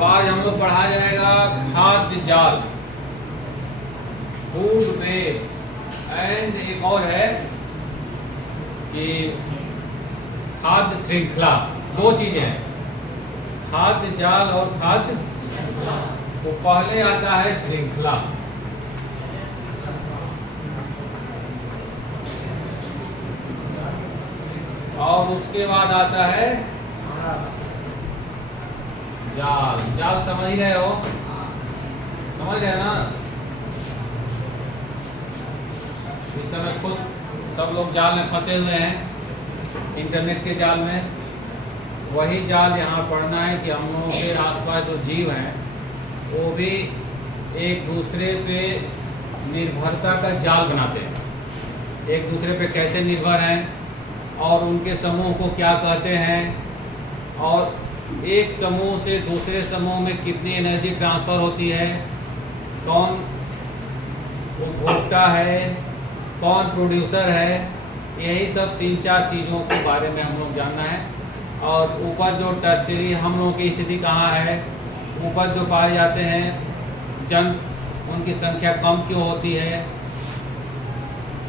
तो आज हम लोग पढ़ा जाएगा खाद्य जाल, फूड वेब, एंड एक और है कि खाद्य श्रृंखला। दो चीजें हैं, खाद्य जाल और खाद्य। तो पहले आता है श्रृंखला, और उसके बाद आता है जाल। जाल समझ रहे हो? समझ रहे ना? इस समय खुद सब लोग जाल में फंसे हुए हैं, इंटरनेट के जाल में। वही जाल यहाँ पढ़ना है कि हम लोगों के आसपास जो जीव हैं वो भी एक दूसरे पे निर्भरता का जाल बनाते हैं। एक दूसरे पे कैसे निर्भर हैं और उनके समूह को क्या कहते हैं, और एक समूह से दूसरे समूह में कितनी एनर्जी ट्रांसफ़र होती है, कौन उपभोक्ता है, कौन प्रोड्यूसर है, यही सब 3-4 चीज़ों के बारे में हम लोग जानना है। और ऊपर जो टर्शियरी हम लोगों की स्थिति कहाँ है, ऊपर जो पाए जाते हैं जंत, उनकी संख्या कम क्यों होती है।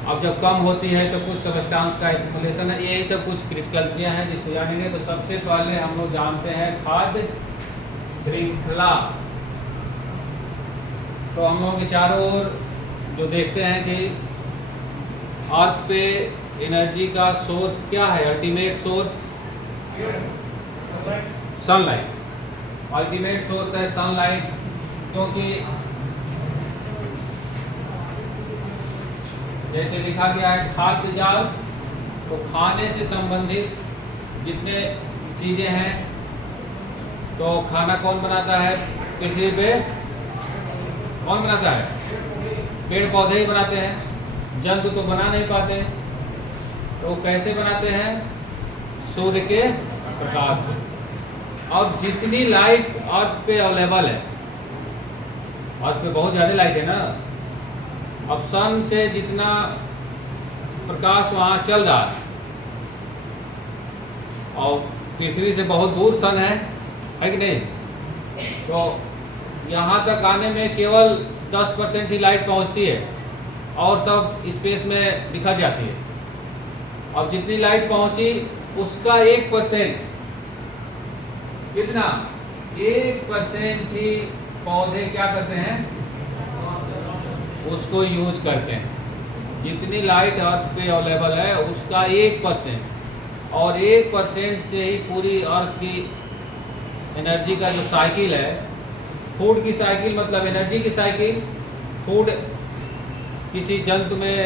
अब जब कम होती है तो कुछ सबस्टांस का एक्युमुलेशन है, यही सब कुछ क्रिटिकलियाँ हैं जिसको जानेंगे। तो सबसे पहले हम लोग जानते हैं खाद्य श्रृंखला। तो हम लोगों के चारों ओर जो देखते हैं कि अर्थ पे एनर्जी का सोर्स क्या है, ultimate source sunlight. Ultimate source है सनलाइट, क्योंकि जैसे लिखा गया है खाद्य जाल, तो खाने से संबंधित जितने चीज़ें हैं, तो खाना कौन बनाता है पृथ्वी पे? कौन बनाता है? पेड़ पौधे ही बनाते हैं, जंतु तो बना नहीं पाते। तो कैसे बनाते हैं? सूर्य के प्रकाश से। और जितनी लाइट अर्थ पे अवेलेबल है, अर्थ पे बहुत ज़्यादा लाइट है ना, अब सन से जितना प्रकाश वहाँ चल रहा है, और पृथ्वी से बहुत दूर सन है कि नहीं, तो यहाँ तक आने में केवल 10% ही लाइट पहुँचती है और सब स्पेस में बिखर जाती है। अब जितनी लाइट पहुँची उसका 1%, कितना? 1% ही पौधे क्या करते हैं? उसको यूज करते हैं। जितनी लाइट अर्थ पे अवेलेबल है उसका 1%, और 1% से ही पूरी अर्थ की एनर्जी का जो साइकिल है, फूड की साइकिल मतलब एनर्जी की साइकिल, फूड किसी जंतु में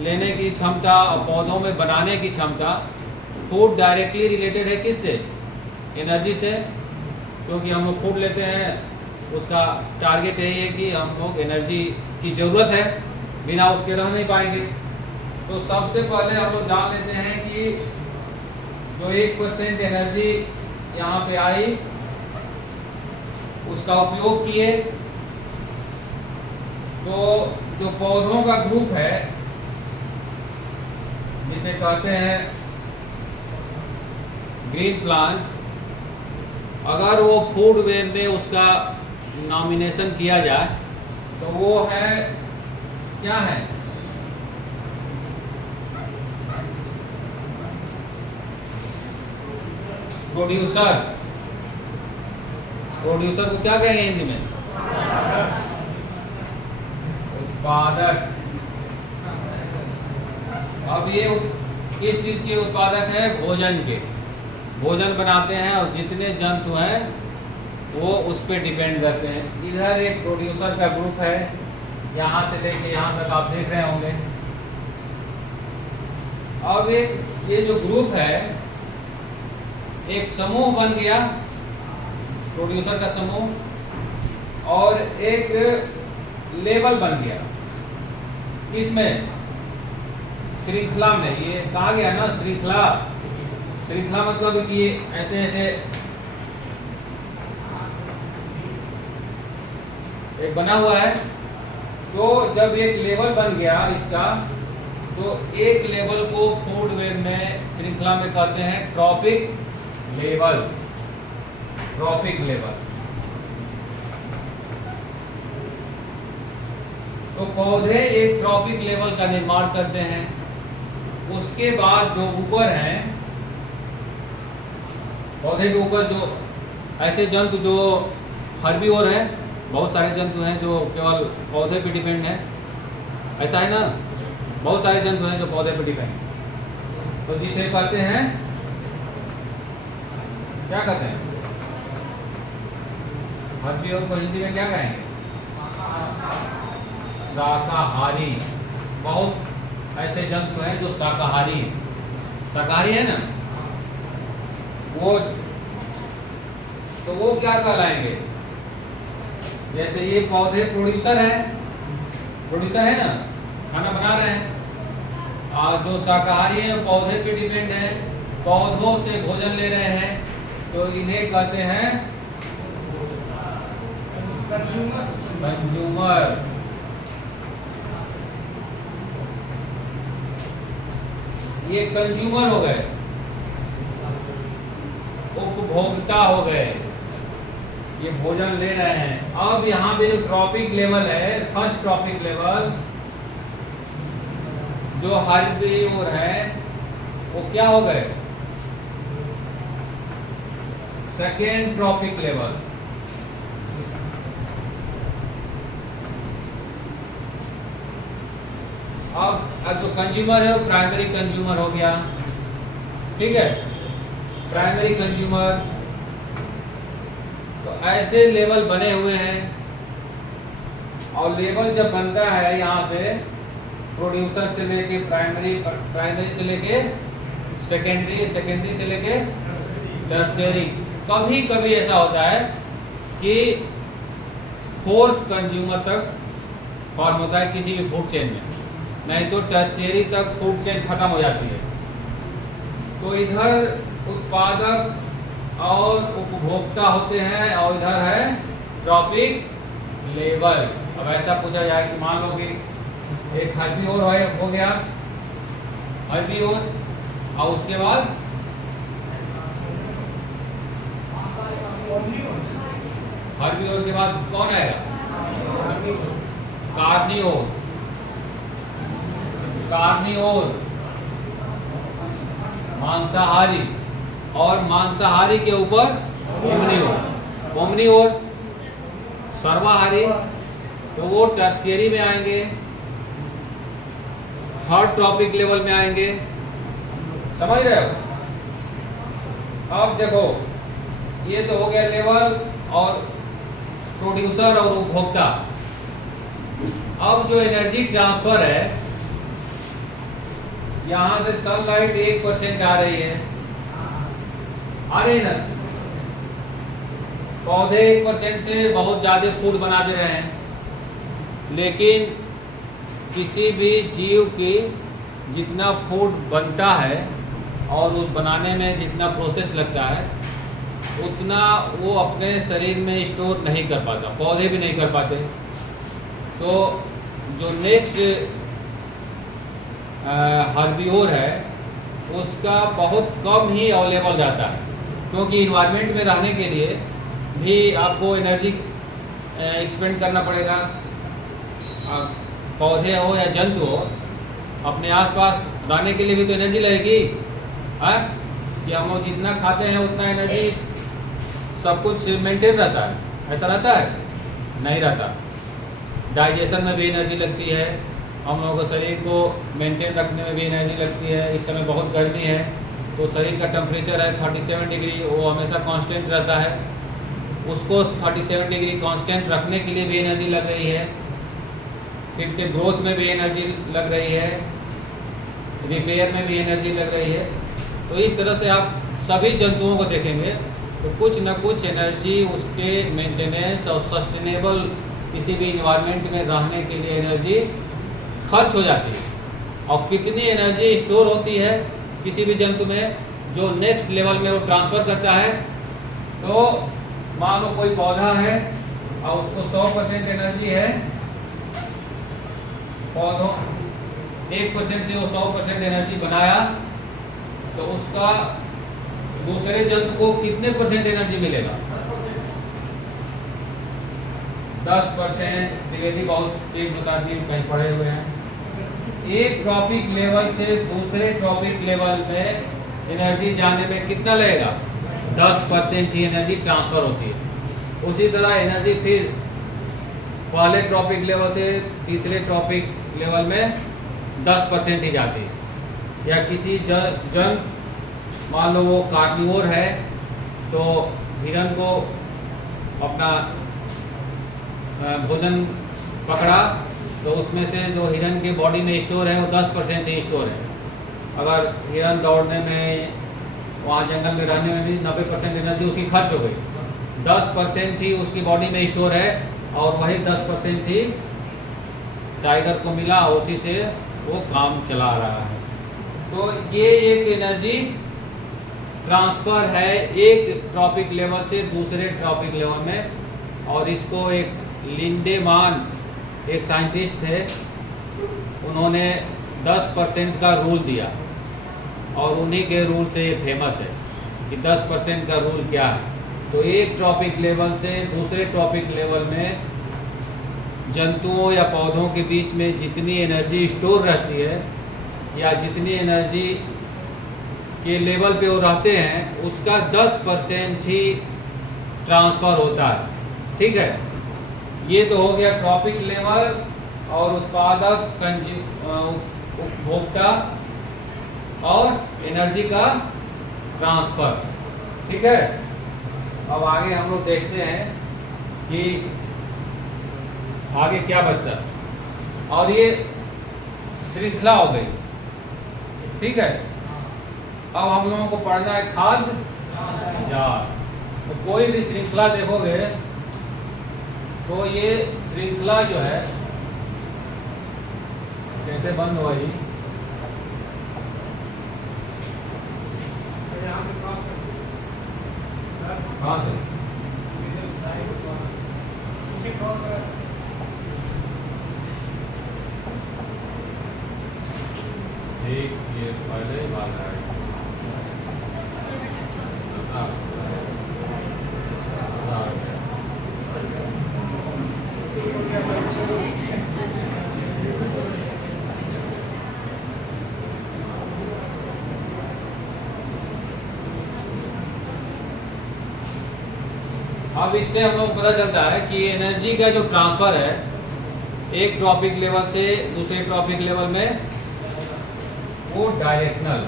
लेने की क्षमता और पौधों में बनाने की क्षमता। फूड डायरेक्टली रिलेटेड है किससे? एनर्जी से, क्योंकि हम लोग फूड लेते हैं, उसका टारगेट यही है कि हम लोग एनर्जी की ज़रूरत है, बिना उसके रह नहीं पाएंगे। तो सबसे पहले हम लोग जान लेते हैं कि जो 1% एनर्जी यहाँ पे आई, उसका उपयोग किए। तो जो पौधों का ग्रुप है जिसे कहते हैं ग्रीन प्लांट, अगर वो फूड वेब में उसका नॉमिनेशन किया जाए तो वो है, क्या है? प्रोड्यूसर। प्रोड्यूसर को क्या कहेंगे हिंदी में? उत्पादक। अब ये किस चीज के उत्पादक है? भोजन के। भोजन बनाते हैं और जितने जंतु हैं वो उस पर डिपेंड करते हैं। इधर एक प्रोड्यूसर का ग्रुप है, यहाँ से लेके यहाँ तक आप देख रहे होंगे। अब ये जो ग्रुप है, एक समूह बन गया, प्रोड्यूसर का समूह, और एक लेवल बन गया। किसमें? श्रृंखला में। ये कहा गया ना श्रृंखला। श्रृंखला मतलब कि ऐसे ऐसे एक बना हुआ है। तो जब एक लेवल बन गया इसका, तो एक लेवल को फूड वेब में श्रृंखला में कहते हैं ट्रॉपिक लेवल। ट्रॉपिक लेवल तो पौधे एक ट्रॉपिक लेवल का निर्माण करते हैं। उसके बाद जो ऊपर हैं, पौधे के ऊपर जो ऐसे जंतु जो हर्बीवोर हैं, बहुत सारे जंतु हैं जो केवल पौधे पे डिपेंड हैं, ऐसा है ना, बहुत सारे जंतु हैं जो पौधे पे डिपेंड, तो जिसे कहते हैं, क्या कहते हैं हर्बीवोर को हिंदी में क्या कहेंगे? शाकाहारी। बहुत ऐसे जंतु हैं जो शाकाहारी है ना, वो तो वो क्या कहलाएंगे? जैसे ये पौधे प्रोड्यूसर है ना, खाना बना रहे हैं, और जो शाकाहारी है पौधे पे डिपेंड है, पौधों से भोजन ले रहे हैं, तो इन्हें कहते हैं कंज्यूमर। ये कंज्यूमर हो गए, उपभोक्ता हो गए, ये भोजन ले रहे हैं। अब यहाँ पे जो ट्रॉपिक लेवल है, फर्स्ट ट्रॉपिक लेवल जो हर्बीवोर है वो क्या हो गए? Second trophic level. अब जो कंज्यूमर है वो प्राइमरी कंज्यूमर हो गया, ठीक है, प्राइमरी कंज्यूमर। तो ऐसे लेवल बने हुए हैं, और लेवल जब बनता है यहाँ से प्रोड्यूसर से लेके प्राइमरी से लेके सेकेंडरी से लेके टर्शियरी। कभी कभी ऐसा होता है कि फोर्थ कंज्यूमर तक फॉर्म होता है किसी भी फूड चेन में, नहीं तो टर्शियरी तक फूड चेन खत्म हो जाती है। तो इधर उत्पादक और उपभोक्ता होते हैं, और इधर है ट्रॉपिक लेवल। अब ऐसा पूछा जाए कि मान लो कि एक हर्बीवोर हो गया, हर्बीवोर, और उसके बाद हर्बीवोर के बाद कौन आएगा? कार्निवोर, मांसाहारी, और मांसाहारी के ऊपर ओमनिवोर, सर्वाहारी, तो वो टर्शियरी में आएंगे, थर्ड ट्रॉपिक लेवल में आएंगे। समझ रहे हो? अब देखो, ये तो हो गया लेवल और प्रोड्यूसर और उपभोक्ता। अब जो एनर्जी ट्रांसफर है, यहां से सनलाइट 1% आ रही है, आ रही ना, पौधे 1% से बहुत ज्यादा फूड बना दे रहे हैं, लेकिन किसी भी जीव की जितना फूड बनता है और उस बनाने में जितना प्रोसेस लगता है, उतना वो अपने शरीर में स्टोर नहीं कर पाता, पौधे भी नहीं कर पाते। तो जो नेक्स्ट हर्बीवोर है उसका बहुत कम ही अवेलेबल जाता है, क्योंकि इन्वायरमेंट में रहने के लिए भी आपको एनर्जी एक्सपेंड करना पड़ेगा। पौधे हो या जंतु हो, अपने आसपास रहने के लिए भी तो एनर्जी लगेगी, है कि हम लोग जितना खाते हैं उतना एनर्जी सब कुछ मेंटेन रहता है, ऐसा रहता है? नहीं रहता। डाइजेशन में भी एनर्जी लगती है, हम लोगों को शरीर को मेंटेन रखने में भी एनर्जी लगती है। इस समय बहुत गर्मी है, तो शरीर का टेम्परेचर है 37 डिग्री, वो हमेशा कांस्टेंट रहता है, उसको 37 डिग्री कांस्टेंट रखने के लिए भी एनर्जी लग रही है। फिर से ग्रोथ में भी एनर्जी लग रही है, रिपेयर में भी एनर्जी लग रही है। तो इस तरह से आप सभी जंतुओं को देखेंगे तो कुछ न कुछ एनर्जी उसके मेंटेनेंस और सस्टेनेबल किसी भी इन्वायरमेंट में रहने के लिए एनर्जी खर्च हो जाती है। और कितनी एनर्जी स्टोर होती है किसी भी जंतु में जो नेक्स्ट लेवल में वो ट्रांसफ़र करता है। तो मान लो कोई पौधा है और उसको 100% एनर्जी है, पौधों 1% से वो 100% एनर्जी बनाया, तो उसका दूसरे जंतु को कितने % एनर्जी मिलेगा? 10%। द्विवेदी बहुत तेज बताती है, कहीं पढ़े हुए हैं। एक ट्रॉपिक लेवल से दूसरे ट्रॉपिक लेवल में एनर्जी जाने में कितना लगेगा? 10% ही एनर्जी ट्रांसफर होती है। उसी तरह एनर्जी फिर पहले ट्रॉपिक लेवल से तीसरे ट्रॉपिक लेवल में 10% ही जाती है। या किसी जंतु, मान लो वो कार्निवोर है, तो हिरन को अपना भोजन पकड़ा, तो उसमें से जो हिरन के बॉडी में स्टोर है वो 10% ही स्टोर है। अगर हिरन दौड़ने में, वहाँ जंगल में रहने में भी 90% एनर्जी उसकी खर्च हो गई, 10% ही उसकी बॉडी में स्टोर है, और वही 10% ही टाइगर को मिला, उसी से वो काम चला रहा है। तो ये एक एनर्जी ट्रांसफ़र है एक ट्रॉपिक लेवल से दूसरे ट्रॉपिक लेवल में। और इसको एक लिंडेमान, एक साइंटिस्ट थे, उन्होंने 10% का रूल दिया, और उन्हीं के रूल से ये फेमस है कि 10% का रूल क्या है। तो एक ट्रॉपिक लेवल से दूसरे ट्रॉपिक लेवल में जंतुओं या पौधों के बीच में जितनी एनर्जी स्टोर रहती है, या जितनी एनर्जी के लेवल पे वो रहते हैं, उसका 10% ही ट्रांसफ़र होता है। ठीक है, ये तो हो गया ट्रॉपिक लेवल और उत्पादक, उपभोक्ता और एनर्जी का ट्रांसफ़र। ठीक है, अब आगे हम लोग देखते हैं कि आगे क्या बचता है। और ये श्रृंखला हो गई। ठीक है, अब हम लोगों को पढ़ना है खाद्य जाल। तो कोई भी श्रृंखला देखोगे तो ये श्रृंखला जो है कैसे बंद हुई, कहाँ से? ठीक, ये पहले ही बात है। अब इससे हम लोग पता चलता है कि एनर्जी का जो ट्रांसफ़र है एक ट्रॉपिक लेवल से दूसरे ट्रॉपिक लेवल में, वो डायरेक्शनल,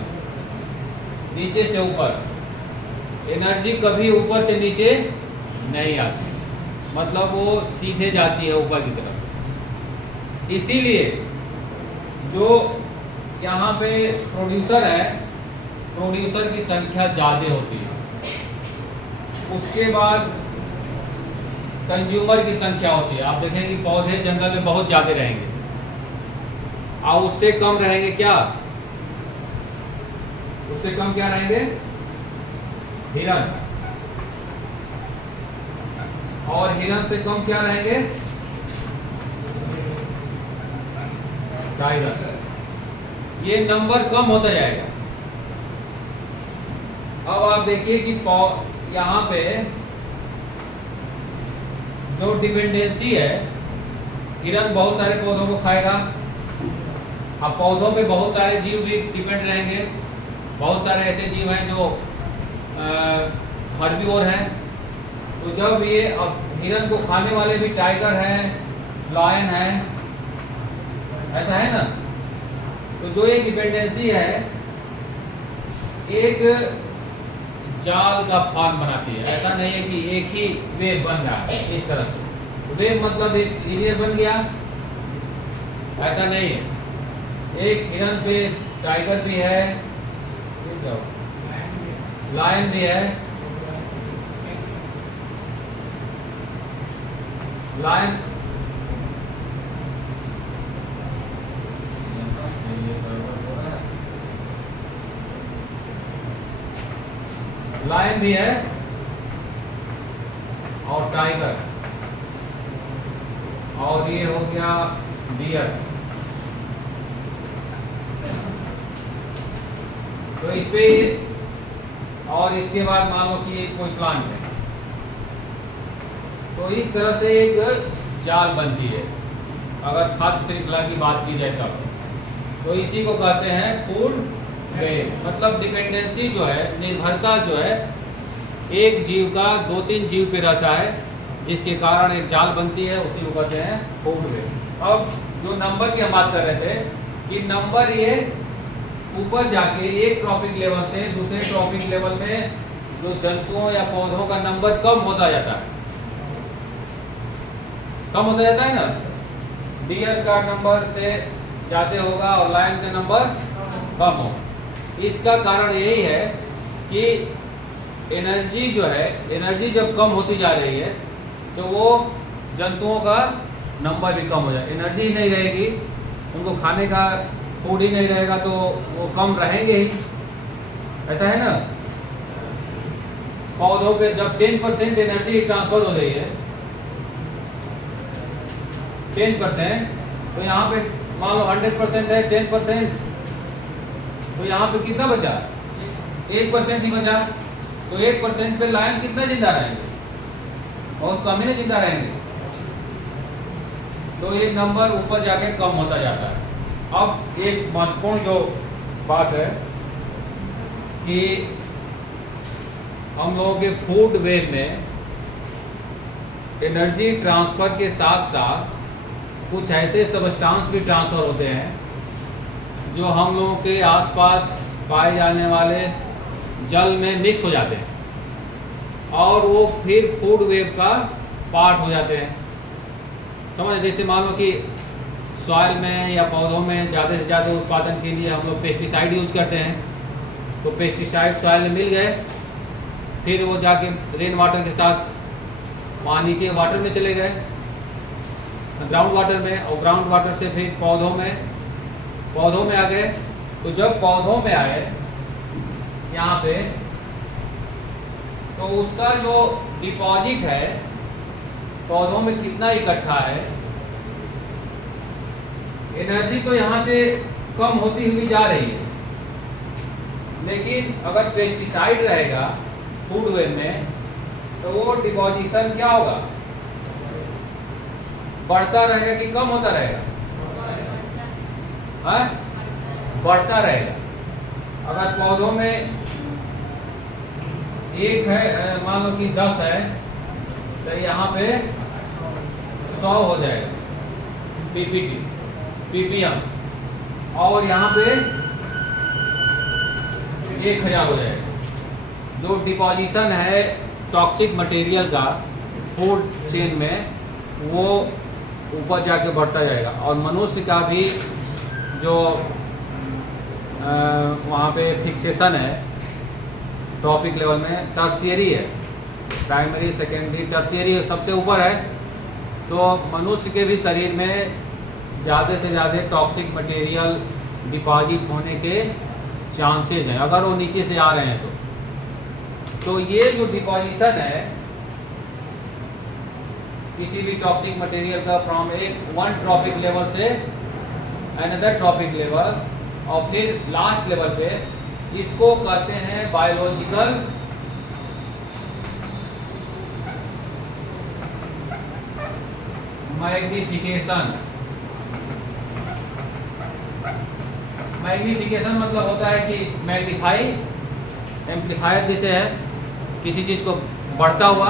नीचे से ऊपर। एनर्जी कभी ऊपर से नीचे नहीं आती, मतलब वो सीधे जाती है ऊपर की तरफ। इसीलिए जो यहाँ पे प्रोड्यूसर है, प्रोड्यूसर की संख्या ज़्यादा होती है, उसके बाद कंज्यूमर की संख्या होती है। आप देखेंगे कि पौधे जंगल में बहुत ज़्यादा रहेंगे, और उससे कम रहेंगे क्या? उससे कम क्या रहेंगे? हिरन। और हिरन से कम क्या रहेंगे? टाइगर। ये नंबर कम होता जाएगा। अब आप देखिए कि यहाँ पे जो डिपेंडेंसी है, हिरन बहुत सारे पौधों को खाएगा। अब पौधों पे बहुत सारे जीव भी डिपेंड रहेंगे। बहुत सारे ऐसे जीव हैं जो हर्बीवोर हैं। तो जब ये, अब हिरन को खाने वाले भी टाइगर हैं, लायन हैं, ऐसा है ना। तो जो ये डिपेंडेंसी है एक जाल का फॉर्म बनाती है। ऐसा नहीं है कि एक ही वेव बन रहा है इस तरह से। वेव मतलब एक लीनियर बन गया, ऐसा नहीं है। एक हिरन पे टाइगर भी है, लायन भी है। लायन लायन भी है और टाइगर, और ये हो गया डियर। तो इस पे, और इसके बाद मान लो कि कोई प्लांट है। तो इस तरह से एक जाल बनती है, अगर खाद्य श्रृंखला की बात की जाए तब। तो इसी को कहते हैं फूड वेब। मतलब डिपेंडेंसी जो है, निर्भरता जो है एक जीव का 2-3 जीव पे रहता है, जिसके कारण एक जाल बनती है, उसी को कहते हैं फूड वेब। अब जो नंबर की हम बात कर रहे थे कि नंबर ये ऊपर जाके एक ट्रॉपिक लेवल से दूसरे ट्रॉपिक लेवल में जो जंतुओं या पौधों का नंबर कम होता जाता है, कम होता जाता है ना। डियर का नंबर से ज़्यादा होगा और लायन का नंबर कम होगा। इसका कारण यही है कि एनर्जी जो है, एनर्जी जब कम होती जा रही है तो वो जंतुओं का नंबर भी कम हो जाए। एनर्जी ही नहीं रहेगी, उनको खाने का फूड ही नहीं रहेगा तो वो कम रहेंगे ही, ऐसा है ना। पौधों पे जब 10% एनर्जी ट्रांसफर हो रही है, 10%, तो यहाँ पे मान लो 100% है, 10%, तो यहाँ पे कितना बचा? 1% ही बचा। तो 1% पे लायन कितना जिंदा रहेंगे? बहुत कम ही ना जिंदा रहेंगे। तो ये नंबर ऊपर जाके कम होता जाता है। अब एक महत्वपूर्ण जो बात है कि हम लोगों के फूड वेब में एनर्जी ट्रांसफर के साथ साथ कुछ ऐसे सबस्टांस भी ट्रांसफर होते हैं जो हम लोगों के आसपास पाए जाने वाले जल में मिक्स हो जाते हैं और वो फिर फूड वेब का पार्ट हो जाते हैं। समझ, जैसे मान लो कि सॉइल में या पौधों में ज़्यादा से ज़्यादा उत्पादन के लिए हम लोग पेस्टिसाइड यूज करते हैं, तो पेस्टिसाइड सॉइल में मिल गए, फिर वो जाके रेन वाटर के साथ वहाँ नीचे वाटर में चले गए, ग्राउंड वाटर में, और ग्राउंड वाटर से फिर पौधों में आ गए। तो जब पौधों में आए यहाँ पे, तो उसका जो डिपॉजिट है पौधों में कितना इकट्ठा है, एनर्जी तो यहाँ से कम होती हुई जा रही है, लेकिन अगर पेस्टिसाइड रहेगा फूड वेब में तो वो डिपॉजिशन क्या होगा? बढ़ता रहेगा कि कम होता रहेगा? हाँ, बढ़ता रहेगा। अगर पौधों में एक है, मान लो कि 10 है, तो यहाँ पे 100 हो जाएगा ppm, और यहाँ पे 1000 हो जाएगा। जो डिपॉजिशन है टॉक्सिक मटेरियल का फूड चेन में, वो ऊपर जाके बढ़ता जाएगा। और मनुष्य का भी जो वहाँ पे फिक्सेशन है टॉपिक लेवल में, टर्शियरी है, प्राइमरी सेकेंडरी टर्शियरी सबसे ऊपर है। तो मनुष्य के भी शरीर में ज़्यादा से ज़्यादा टॉक्सिक मटेरियल डिपॉजिट होने के चांसेस हैं, अगर वो नीचे से आ रहे हैं तो ये जो डिपॉजिशन है किसी भी टॉक्सिक मटेरियल का फ्रॉम वन ट्रॉपिक लेवल से अनदर ट्रॉपिक लेवल और फिर लास्ट लेवल पे, इसको कहते हैं बायोलॉजिकल मैग्निफिकेशन। मैग्निफिकेशन मतलब होता है कि मैग्नीफाई, एम्पलीफायर जैसे है किसी चीज़ को बढ़ता हुआ।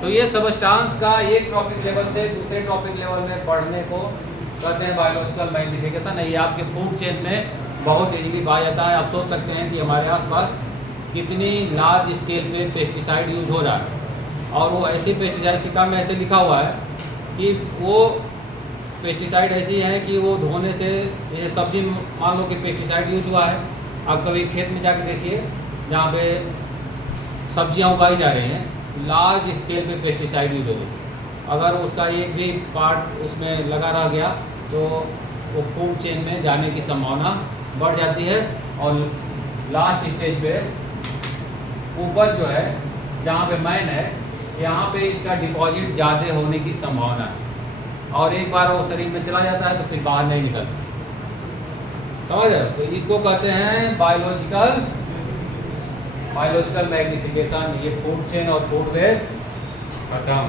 तो ये सबस्टांस का एक ट्रॉपिक लेवल से दूसरे ट्रॉपिक लेवल में बढ़ने को कहते हैं बायोलॉजिकल मैग्निफिकेशन। ये आपके फूड चेन में बहुत इजीली पाया जाता है। आप सोच सकते हैं कि हमारे आसपास कितनी लार्ज स्केल पे पेस्टिसाइड यूज हो रहा है, और वो ऐसी पेस्टिसाइड किताब में ऐसे लिखा हुआ है कि वो पेस्टिसाइड ऐसी है कि वो धोने से, जैसे सब्जी मान लो कि पेस्टिसाइड यूज हुआ है, आप कभी खेत में जाके देखिए जहाँ पे सब्जियाँ उगाई जा रही हैं, लार्ज स्केल पे पेस्टिसाइड यूज हो रही है। अगर उसका एक भी पार्ट उसमें लगा रह गया तो वो फूड चेन में जाने की संभावना बढ़ जाती है, और लास्ट स्टेज पे ऊपर जो है जहाँ पे मैन है, यहाँ पे इसका डिपॉजिट ज़्यादा होने की संभावना है, और एक बार वो शरीर में चला जाता है तो फिर बाहर नहीं निकलता। समझ रहे हो? तो इसको कहते हैं बायोलॉजिकल मैग्निफिकेशन। ये फूड चेन और फूड वेब खत्म।